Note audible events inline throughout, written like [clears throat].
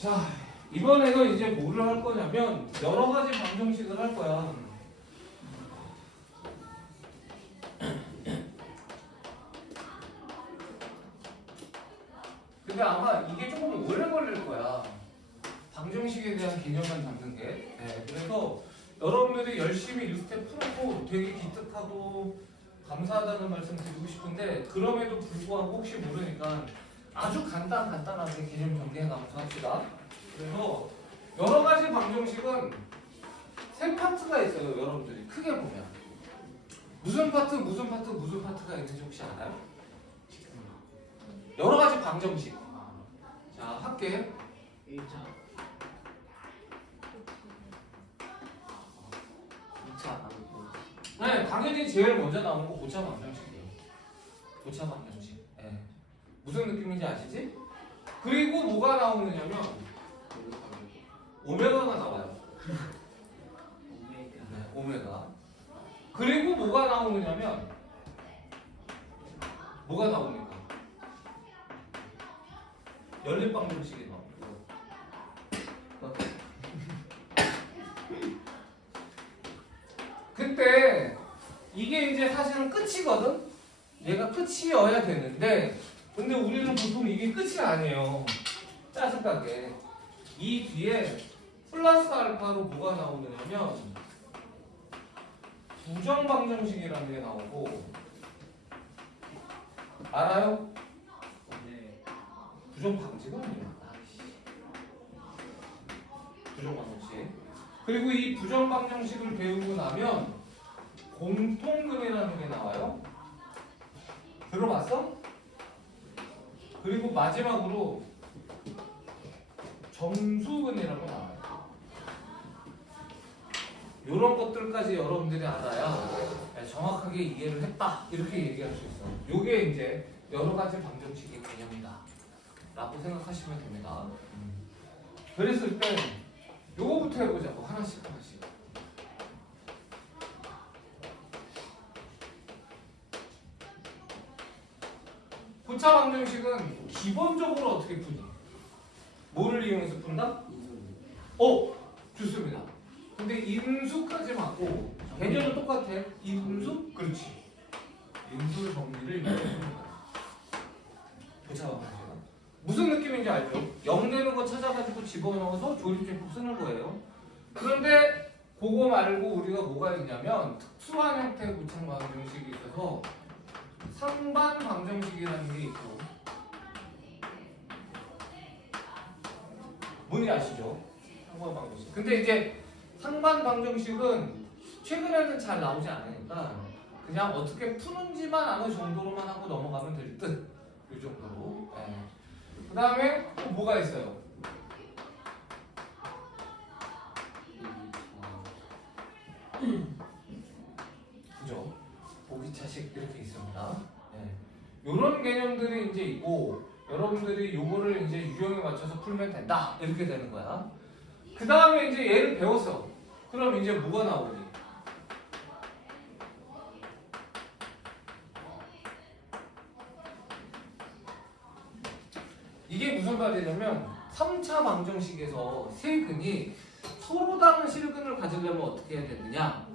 자, 이번에는 이제 뭐를 할 거냐면 여러 가지 방정식을 할 거야. 근데 아마 이게 조금 오래 걸릴 거야. 방정식에 대한 개념만 잡는 게. 네, 그래서 여러분들이 열심히 유스텝 풀었고 되게 기특하고 감사하다는 말씀 드리고 싶은데 그럼에도 불구하고 혹시 모르니까 아주 간단 간단하게 개념 정리해 가면서 합시다. 그래서 여러 가지 방정식은 세 파트가 있어요. 여러분들이 크게 보면 무슨 파트 무슨 파트 무슨 파트가 있는지 혹시 알아요? 여러 가지 방정식. 자 할게. 1차 2차 나누고 네, 당연히 제일 먼저 나오는 거 고차 방정식이에요. 고차 방정식. 예. 무슨 느낌인지 아시지? 그리고 뭐가 나오느냐면 오메가가 나와요. 오메가 네, 오메가. 그리고 뭐가 나오느냐면 뭐가 나옵니까? 연립 방정식이 나옵니다. [laughs] 그때 이게 이제 사실은 끝이거든. 얘가 끝이어야 되는데 근데 우리는 보통 이게 끝이 아니에요. 짜증나게 이 뒤에 플러스 알파로 뭐가 나오느냐면 부정 방정식이라는 게 나오고 알아요? 네 부정 방지가 아니에요. 부정 방정식. 그리고 이 부정 방정식을 배우고 나면 공통근이라는 게 나와요. 들어봤어? 그리고 마지막으로 점수근이라고 나와요. 이런 것들까지 여러분들이 알아야 정확하게 이해를 했다 이렇게 얘기할 수 있어. 요게 이제 여러 가지 방정식의 개념이다. 라고 생각하시면 됩니다. 그랬을 때 요거부터 해보자고 하나씩 하나씩. 고차 방정식은 기본적으로 어떻게 푸니? 뭐를 이용해서 푼다? 어, 좋습니다. 근데 인수까지 맞고 개념은 똑같아. 인수? 그렇지. 인수 정리를 거야. 고차 방정식은. 무슨 느낌인지 알죠? 0 되는 거 찾아가지고 집어넣어서 조립제법 쓰는 거예요. 그런데 그거 말고 우리가 뭐가 있냐면 특수한 형태의 고착 방정식이 있어서 상반 방정식이라는 게 있고 뭔지 아시죠? 상반 방정식. 근데 이제 상반 방정식은 최근에는 잘 나오지 않으니까 그냥 어떻게 푸는지만 아는 정도로만 하고 넘어가면 될 듯. 이 정도로. 네. 그 다음에 또 뭐가 있어요? 그죠? 보기차식 이렇게 있습니다. 네. 이런 개념들이 이제 있고 여러분들이 요거를 이제 유형에 맞춰서 풀면 된다 이렇게 되는 거야. 그 다음에 이제 얘를 배웠어. 그럼 이제 뭐가 나오니? 이게 무슨 말이냐면 3차 방정식에서 세 근이 서로 다른 실근을 가지려면 어떻게 해야 되느냐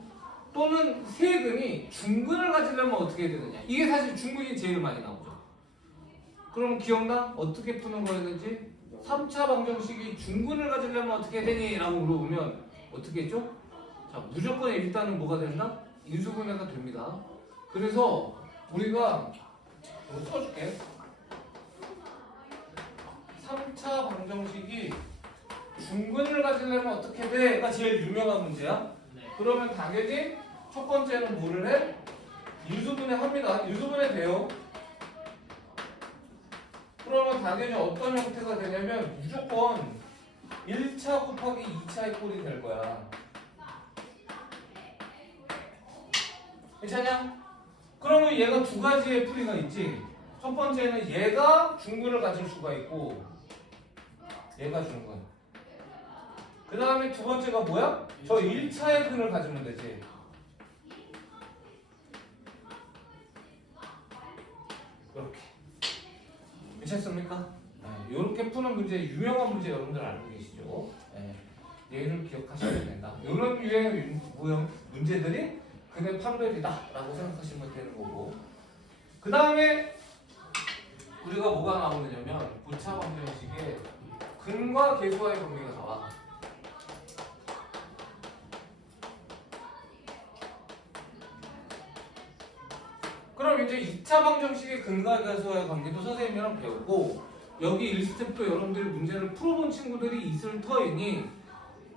또는 세 근이 중근을 가지려면 어떻게 해야 되느냐 이게 사실 중근이 제일 많이 나오죠 그럼 기억나? 어떻게 푸는 거였는지 3차 방정식이 중근을 가지려면 어떻게 해야 되니? 라고 물어보면 어떻게 했죠? 자 무조건 일단은 뭐가 된다? 인수분해가 됩니다 그래서 우리가 이거 써줄게 3차 방정식이 중근을 가지려면 어떻게 돼? 가 제일 유명한 문제야. 네 그러면 당연히 첫 번째는 뭐를 해? 인수분해 합니다. 인수분해 돼요. 그러면 당연히 어떤 형태가 되냐면 무조건 1차 곱하기 2차의 꼴이 될 거야. 괜찮냐? 그러면 얘가 두 가지의 풀이가 있지. 첫 번째는 얘가 중근을 가질 수가 있고 얘가 중근. 그 다음에 두 번째가 뭐야? 저 1차의 근을 가지면 되지. 이렇게. 괜찮습니까? 네. 이렇게 푸는 문제 유명한 문제 여러분들 알고 계시죠? 예. 얘를 기억하시면 된다. 이런 유형의 문제들이 근의 판별이다라고 생각하시면 되는 거고. 그 다음에 우리가 뭐가 나오느냐면 고차 방정식에 근과 계수와의 관계가 나와. 이제 2차 방정식의 근과 계수와의 관계도 선생님이랑 배우고 여기 1스텝도 여러분들이 문제를 풀어본 친구들이 있을 터이니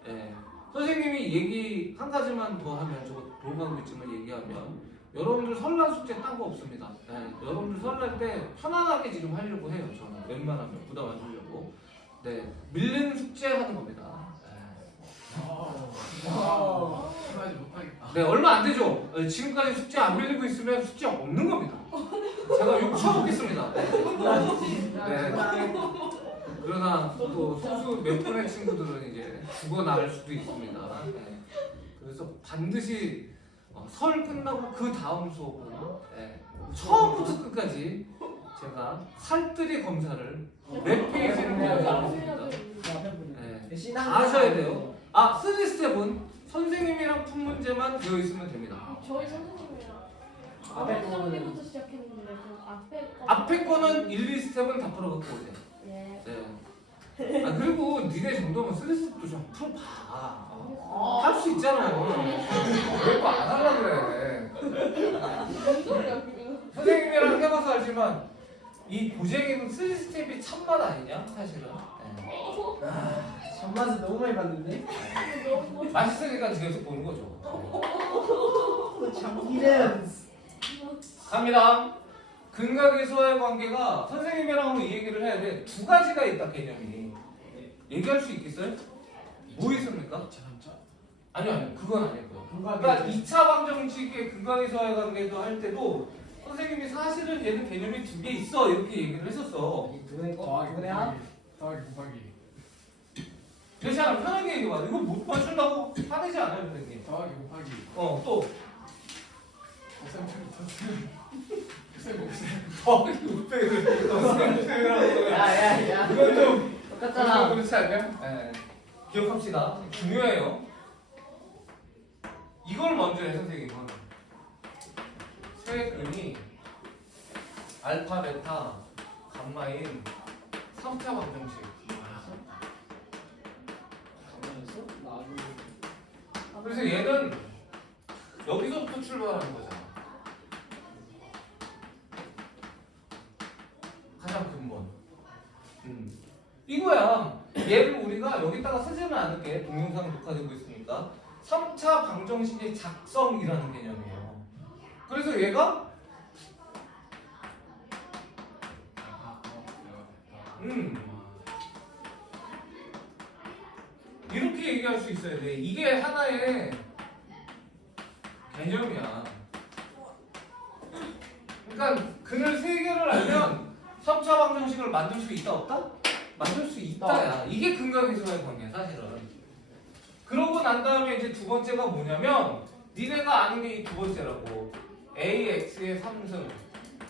예, 선생님이 얘기 한 가지만 더 하면 저거 돌방울쯤을 얘기하면 여러분들 설날 숙제 딴 거 없습니다. 예, 여러분들 설날 때 편안하게 지금 하려고 해요. 저는 웬만하면 부담 안 주려고. 네, 밀린 숙제 하는 겁니다. 예. 하지 못하겠다. 네, 얼마 안 되죠. 예, 지금까지 숙제 안 밀리고 있으면 숙제 없는 겁니다. 제가 욕 쳐먹겠습니다. 네. 그러나 또 소수 몇 분의 친구들은 이제 죽어나갈 수도 있습니다. 네. 그래서 반드시 어, 설 끝나고 그 다음 수업은 네, 처음부터 끝까지 제가 살뜰히 검사를 몇 페이지를 해야 하겠습니다. 네. 다 하셔야 돼요. 아, 3스텝은 선생님이랑 푼 문제만 되어 있으면 됩니다. 저희 선생님이랑 앞에 앞에 거는- 단계부터 시작했는데 그 앞에 거 앞에 거는 1, 2 스텝은 다 풀어갖고 오세요. 예. 네. 아, 그리고 니네 정도면 3스텝도 좀 풀어봐. 할 수 있잖아요. 왜거 안 하려고 그래. 무슨 소리야 그거? 선생님이랑 해봐서 알지만 이 고쟁이는 3스텝이 참맛 아니냐 사실은. 네. 전맛을 너무 많이 봤는데. 맛있으니까 뒤에서 보는 거죠. 장기는 갑니다. 근각에서의 관계가 선생님이랑 이 얘기를 해야 돼. 두 가지가 있다 개념이. 얘기할 수 있겠어요? 뭐 있습니까? 아니요 아니요 그건 아니고요. 그러니까 2차 방정식의 근각에서의 관계도 할 때도 선생님이 사실은 얘는 개념이 두 개 있어 이렇게 얘기를 했었어. 더하기 눈에 곱하기 한 더하기 곱하기 괜찮아 편하게 얘기해봐. 이거 못 맞춘다고 화내지 않아요 선생님. 더하기 곱하기 어 또. 곱셈 곱셈 더하기 우페를 더하기 야야야. 이건 좀 똑같잖아. 그렇지 않냐? 네. 기억합시다. 중요해요. 이걸 먼저 해 선생님은 세 근이 알파, 베타, 감마인 3차 방정식. 그래서 얘는 여기서부터 출발하는 거잖아. 가장 근본. 음. 이거야. 얘를 우리가 여기다가 쓰지는 않을게. 동영상 녹화되고 있으니까. 3차 방정식의 작성이라는 개념이에요. 그래서 얘가 음 이렇게 얘기할 수 있어야 돼. 이게 하나의 개념이야. 그러니까 근을 세 개를 알면 3차 방정식을 만들 수 있다 없다? 만들 수 있다야. 이게 근각에서의 관계야 사실은. 그러고 난 다음에 이제 두 번째가 뭐냐면 니네가 아는 게 이 두 번째라고. ax의 3승,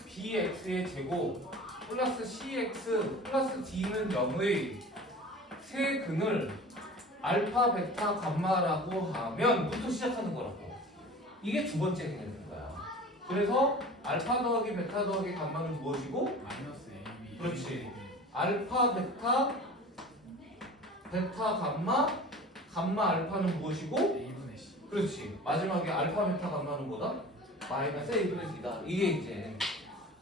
bx의 제곱, 플러스 cx, 플러스 d는 0의 세 근을 알파, 베타, 감마라고 하면부터 시작하는 거라고. 이게 두 번째 개념인 거야. 그래서 알파 더하기 베타 더하기 감마는 무엇이고 마이너스 A B 그렇지. 알파, 베타, 베타, 감마, 감마, 알파는 무엇이고 그렇지. 마지막에 알파, 베타, 감마는 뭐다? 마이너스 A분의 D다. 이게 이제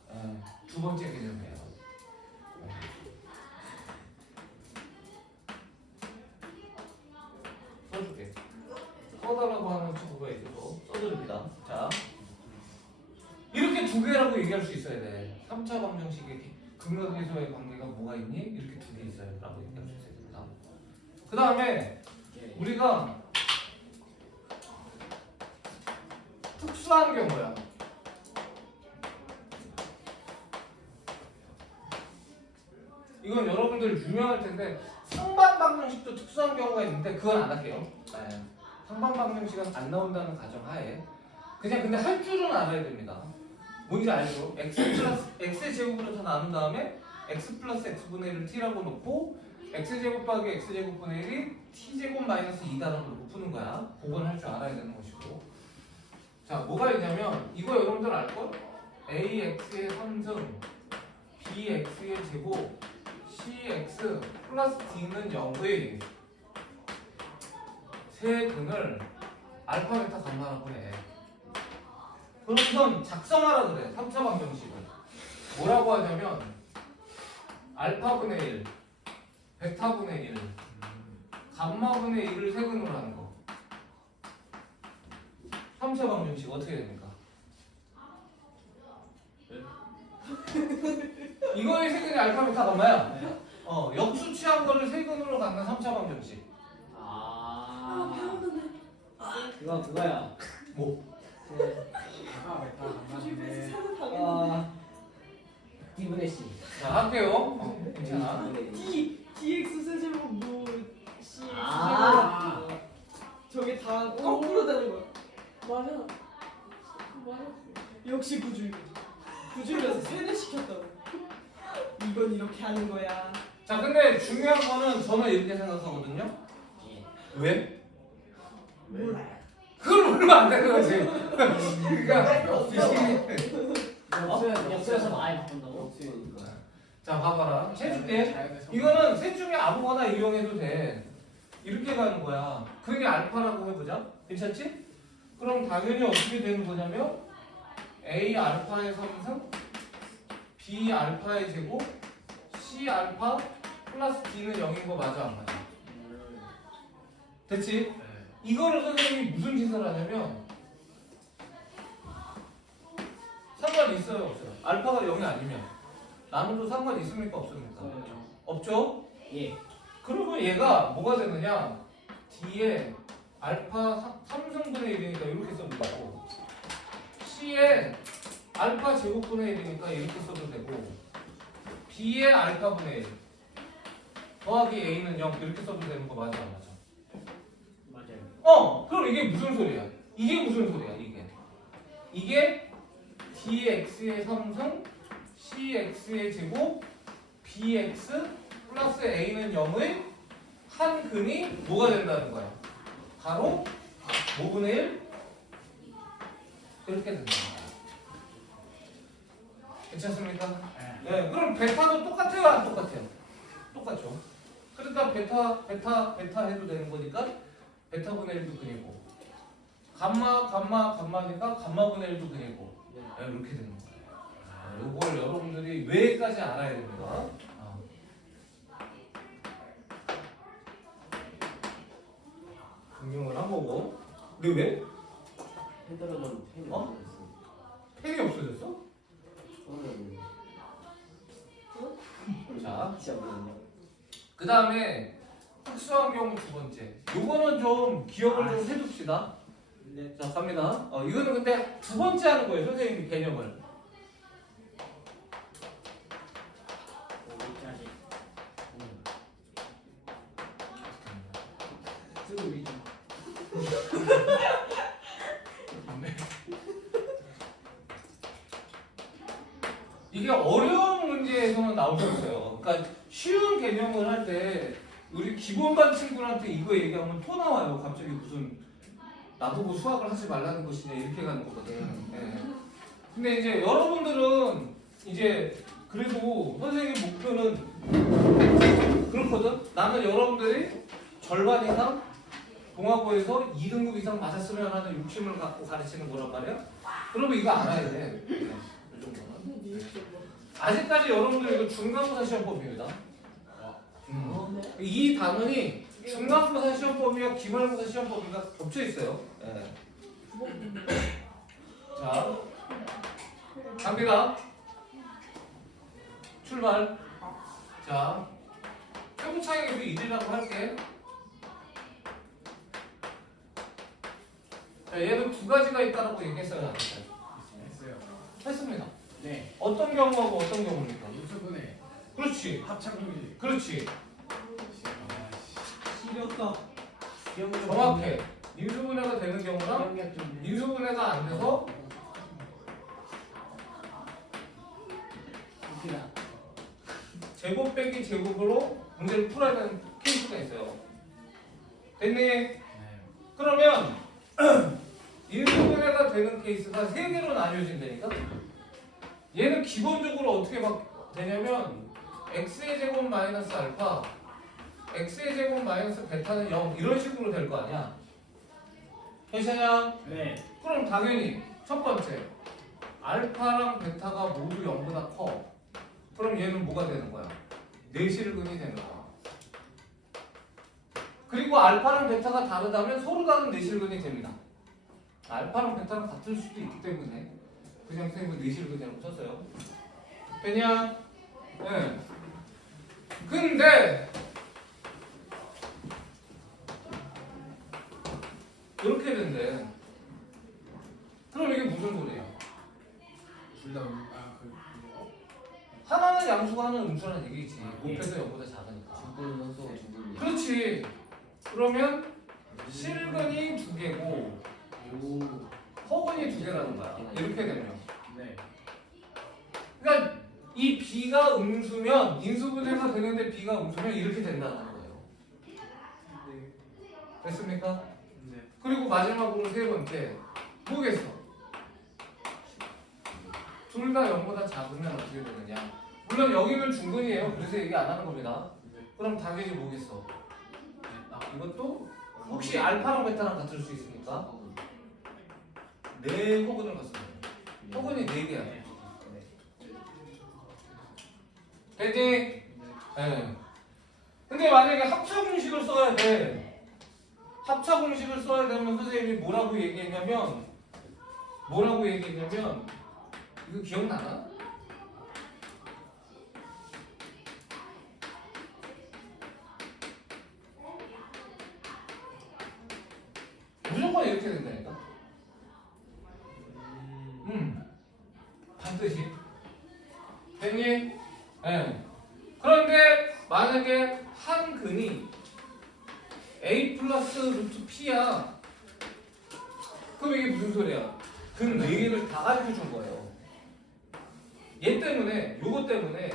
어, 두 번째 개념이에 3차 방정식의 근각에서의 관계가 뭐가 있니? 이렇게 두 개 있어요. 라고 얘기할 수 있어야 됩니다. 그 다음에 우리가 특수한 경우야. 이건 여러분들 유명할 텐데 상반 방정식도 특수한 경우가 있는데 그건 안 할게요. 네. 상반 방정식은 안 나온다는 가정하에 그냥 근데 할 줄은 알아야 됩니다. 뭔지 알죠? x 플러스 x 제곱으로 다 나눈 다음에 x 플러스 x분의 1을 t라고 놓고 x제곱 더하기 x제곱분의 1이 t제곱 마이너스 2다라고 놓고 푸는 거야. 그건 할 줄 알아야 되는 것이고. 자, 뭐가 있냐면 이거 여러분들 알 걸? ax의 3승 bx의 제곱 cx 플러스 d는 0의 세 근을 알파, 베타, 감마라고 해. 그럼 우선 작성하라 그래. 3차 방정식을. 뭐라고 하냐면 알파분의 1, 베타분의 1, 감마분의 1을 세근으로 하는 거. 3차 방정식 어떻게 됩니까? [laughs] 이거의 세근이 알파, 베타, 감마야. 어, 역수 취한 거를 세근으로 갖는 3차 방정식. 아. 이거 그거야. 뭐? 그, 아까 메타 만났는데 아. 기분의 씨. 자, 할게요. 어, 괜찮아. D DX 세제곱 뭐 C 아. 세제곱 저게 다 거꾸로 되는 거야. 맞아. 맞아. 역시 구줄. 구줄에서 세뇌 시켰다고. 이건 이렇게 하는 거야. 자, 근데 중요한 거는 저는 이렇게 생각하거든요. 예. 왜? 몰라요. 그걸 모르면 안 되는 거지. 그러니까 역시. 역수 역수에서 아예 바꾼다고? 자, 봐봐라. 자연에서 이거는 셋 중에 아무거나 이용해도 돼. 이렇게 가는 거야. 그게 알파라고 해보자. 괜찮지? 그럼 당연히 어떻게 되는 거냐면 A 알파의 3승, B 알파의 제곱, C 알파 플러스 D는 0인 거 맞아 안 맞아? 됐지? 네. 이거를 선생님이 무슨 짓을 하냐면 상관이 있어요 없어요? 알파가 0이 아니면 나눠도 상관이 있습니까 없습니까? 없죠? 예. 그러면 얘가 뭐가 되느냐 D에 알파 3승분의 1이니까 이렇게 써도 되고 C에 알파 제곱분의 1이니까 이렇게 써도 되고 B에 알파분의 1 더하기 A는 0 이렇게 써도 되는 거 맞아 안 맞아? 어, 그럼 이게 무슨 소리야? 이게 무슨 소리야? 이게 이게 dx의 3승, cx의 제곱, bx 플러스 a는 0의 한 근이 뭐가 된다는 거야? 바로 5분의 1 이렇게 된다. 괜찮습니까? 네. 네, 그럼 베타도 똑같아요, 안 똑같아요? 똑같죠. 그러니까 베타, 베타, 베타 해도 되는 거니까 베타 분의 1도 그리고 감마, 감마, 감마니까 감마 분의 1도 그리고 네. 네, 이렇게 되는 거예요. 아, 이걸 여러분들이 왜까지 알아야 됩니다. 아. 응용을 한 거고. 근데 왜? 헤드로는 펜이 어? 없어졌어. 펜이 없어졌어? 자. 그 다음에 특수한 경우 두 번째. 요거는 좀 기억을 좀 해둡시다. 네. 자, 갑니다. 어, 이거는 근데 두 번째 하는 거예요, 선생님 개념을. 이게 어려운 문제에서는 나올 수 있어요. 그러니까 쉬운 개념을 할때 우리 기본반 친구한테 이거 얘기하면 토 나와요. 갑자기 무슨 나보고 수학을 하지 말라는 것이냐 이렇게 가는 거거든. 예. 근데 이제 여러분들은 이제 그래도 선생님 목표는 그렇거든. 나는 여러분들이 절반 이상 동아고에서 2등급 이상 맞았으면 하는 욕심을 갖고 가르치는 거란 말이야. 그러면 이거 알아야 돼. 네, 이 정도는. 아직까지 여러분들 이거 중간고사 시험법입니다. 음. 이 단원이 중간고사 시험법이와 기말고사 시험법이가 겹쳐 있어요. 예. 자, 갑니다. 출발. 자, 최고 차이가 1이라고 할게. 자, 얘는 두 가지가 있다라고 얘기했어요. 했어요. 했습니다. 네. 어떤 경우하고 어떤 경우입니까? 그렇지. 합창조기 그렇지. 지렸다. 정확해. 인수분해가 되는 경우랑 기억력 좀. 인수분해가 안 돼서 웃기다. 제곱 빼기 제곱으로 문제를 풀어야 되는 케이스가 있어요. 됐니? 네. 그러면 [clears throat] 인수분해가 되는 케이스가 세 개로 나뉘어진다니까. 얘는 기본적으로 어떻게 막 되냐면 x의 제곱 마이너스 알파, x의 제곱 마이너스 베타는 0 이런 식으로 될 거 아니야. 괜찮냐? 네. 그럼 당연히 첫 번째 알파랑 베타가 모두 0보다 커. 그럼 얘는 뭐가 되는 거야? 내실근이 되는 거야. 그리고 알파랑 베타가 다르다면 서로 다른 내실근이 됩니다. 알파랑 베타랑 같을 수도 있기 때문에 그냥 선생님은 내실근이라고 썼어요. 되냐? 네. 근데 이렇게 된대. 그럼 이게 무슨 소리야? 둘다 아 그 하나는 양수가 하나는 음수라는 얘기지. 곱해서 0보다 작으니까. 중분 선수가 중분. 그렇지. 그러면 실근이 두 개고 오. 허근이 두 개라는 거야. 이렇게 되면. 네. 그러니까 이 B가 음수면 인수분해가 되는데 B가 음수면 이렇게 된다는 거예요. 됐습니까? 네. 그리고 마지막으로 세 번째 뭐겠어? 둘 다 0보다 작으면 어떻게 되느냐? 물론 여기는 중근이에요. 그래서 얘기 안 하는 겁니다. 네. 그럼 당연히 뭐겠어? 네. 아, 이것도 혹시 알파랑 베타랑 같을 수 있습니까? 네 허근을 갔습니다. 허근이 네 개야. 네. 되지? 네. 근데 만약에 합차 공식을 써야 돼. 합차 공식을 써야 되면 선생님이 뭐라고 얘기했냐면 뭐라고 얘기했냐면 이거 기억나나? 무조건 이렇게 된다니까. 음. 반드시. 됐니? 예. 그런데 만약에 한 근이 a 플러스 루트 p야. 그럼 이게 무슨 소리야? 근 4개를 다 가르쳐 준 거예요. 얘 때문에, 요거 때문에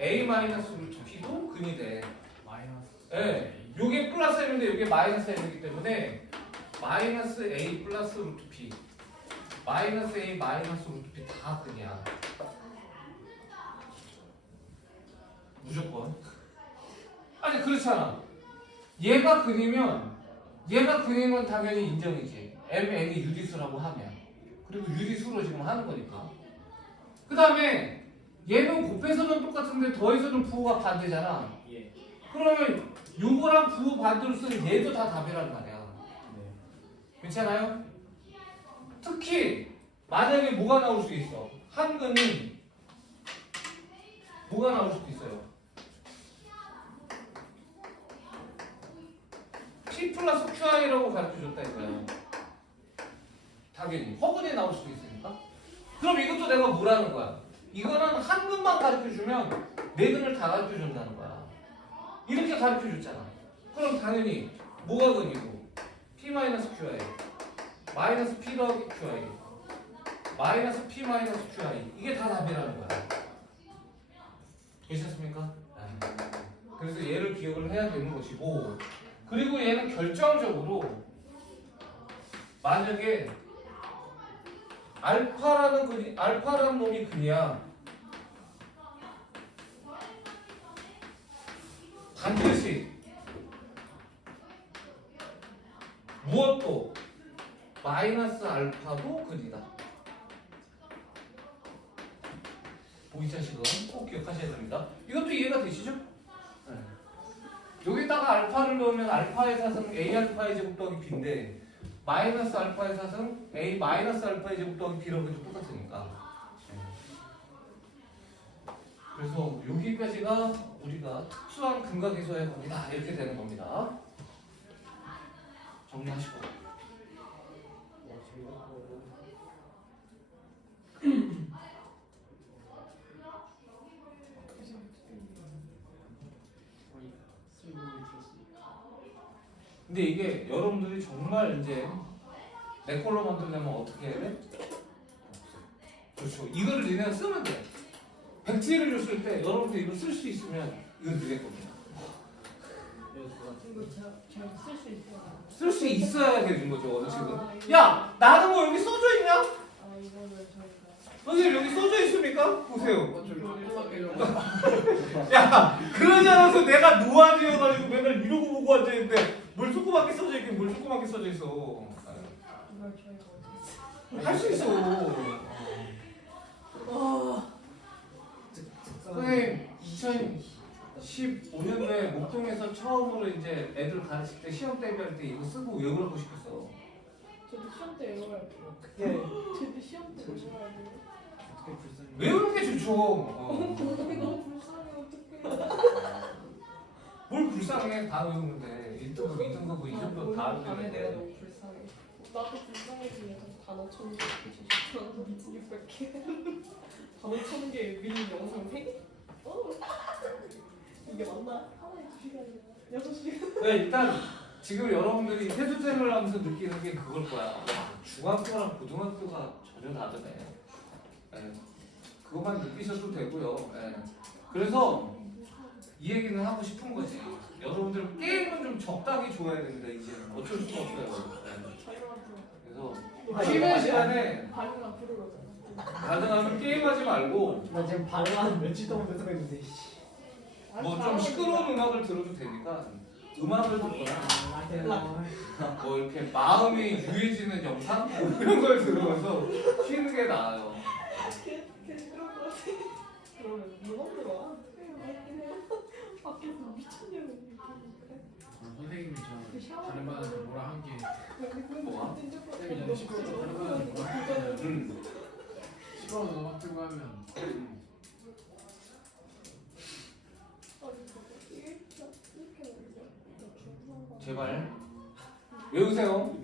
a 마이너스 루트 p도 근이 돼. 마이너스. 예. 요게 플러스 m인데 요게 마이너스 m이기 때문에 마이너스 a 플러스 루트 p 마이너스 a 마이너스 루트 다 근이야. 무조건. 아니 그렇잖아. 얘가 근이면 얘가 근이면 당연히 인정이지. m n이 유리수라고 하면 그리고 유리수로 지금 하는 거니까. 그 다음에 얘는 곱해서는 똑같은데 더해서는 부호가 반대잖아. 예. 그러면 요거랑 부호 반대로 쓰는 얘도 다 답이란 말이야. 네. 괜찮아요? 특히 만약에 뭐가 나올 수 있어? 한근이 뭐가 나올 수도 있어요. P 플러스 QI라고 가르쳐 줬다 이거야. 당연히 허근이 나올 수도 있으니까. 그럼 이것도 내가 뭐라는 거야? 이거는 한 근만 가르쳐 주면 네 근을 다 가르쳐 준다는 거야. 이렇게 가르쳐 줬잖아. 그럼 당연히 뭐가 근이고 P 마이너스 P 더하기 QI 마이너스 P 마이너스 QI 이게 다 답이라는 거야. 괜찮습니까? 그래서 얘를 기억을 해야 되는 것이고 그리고 얘는 결정적으로 만약에 알파라는 근이 알파라는 놈이 근이야 반드시 무엇도 마이너스 알파도 근이다. 뭐이 자식은 꼭 기억하셔야 됩니다. 이것도 이해가 되시죠? 네. 여기다가 알파를 넣으면 알파의 사승 a 알파의 제곱 더하기 b인데 마이너스 알파의 사승 a 마이너스 알파의 제곱 더하기 b라고 해도 똑같으니까. 네. 그래서 여기까지가 우리가 특수한 근각에서의 겁니다. 이렇게 되는 겁니다. 정리하시고. 근데 이게 여러분들이 정말 이제 내 걸로 만들려면 어떻게 해야 돼? 그렇죠. 이거를 니네가 쓰면 돼. 백지를 줬을 때 여러분들 이거 쓸 수 있으면 이건 수 있어요. 쓸수 있어야 되는 거죠 어느 지금. 야 나는 뭐 여기 써져 있냐? 선생님 여기 써져 있습니까? 보세요. [laughs] 야 그러지 않아서 내가 노안이어가지고 맨날 이러고 보고 앉아있는데 뭘 조그맣게 써져 있긴 뭘 조그맣게 써져 있어. 이걸 저희가 어디 할수 있어. 선생님 2015년도에 목동에서 처음으로 이제 애들 가르칠 때 시험 대비할 때 이거 쓰고 외우라고 시켰어. 저도 시험 때 이거 할게요. 그게 저도 시험 때 이거 할게요. 어떻게 불쌍해? 외우는 게 좋죠. 어. 어떻게 [laughs] 너무 불쌍해 어떡해. 뭘 불쌍해 다 외우는데 1등급, 2등급, 이 정도 다 밤에 내가 외우는데 너무 불쌍해. 나도 불쌍해서 얘가 단어 천 개, 저는 미친 600개. [laughs] 단어 천 개, 미니 영상 세 개? 어? 이게 맞나? 하나에 두 시간이야. 여섯 시간. 네, 일단 지금 여러분들이 세수생을 하면서 느끼는 게 그걸 거야. 와, 중학교랑 고등학교가 전혀 다르네. 예, 그것만 느끼셔도 되고요. 예. 그래서 이 얘기는 하고 싶은 거지. 여러분들 게임은 좀 적당히 좋아야 됩니다. 이제 어쩔 수가 없어요. 예. 그래서 쉬는 시간에 발음만 부르거든. 가능하면 게임하지 말고 나 지금 발음 며칠 동안 연습했는데 씨. 뭐좀 시끄러운 음악을 들어도 되니까 음악을 듣거나 뭐 이렇게 마음이 유해지는 영상 뭐 이런 걸 들으면서 쉬는 게 나아요. 그런 거 같아. 그러면 누가 들어와? 밖에서 미쳤냐고. 선생님이 그저 샤워. 다른 반한테 뭐라 한 게 뭐가? 쌤이 전에 시끄러워서 다른 반한테 뭐라 했잖아요. 음. 시끄러워서 음악 틀고 하면 제발 외우세요.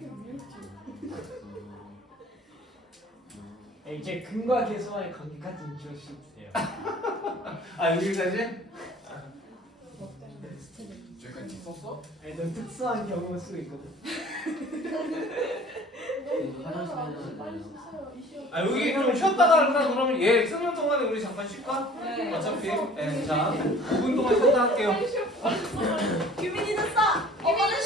이제 근과 계수와의 관계까지 있어요. 아 여기까지? 썼어? 넌 특수한 경우를 쓰고 있거든. 아 여기 좀 쉬었다가 할까 그러면 얘 쓰는 동안에 우리 잠깐 쉴까? 네. 어차피 네, 자 5분 동안 쉬었다 할게요. [laughs] 규민이는 싸! 규민은 쉬어!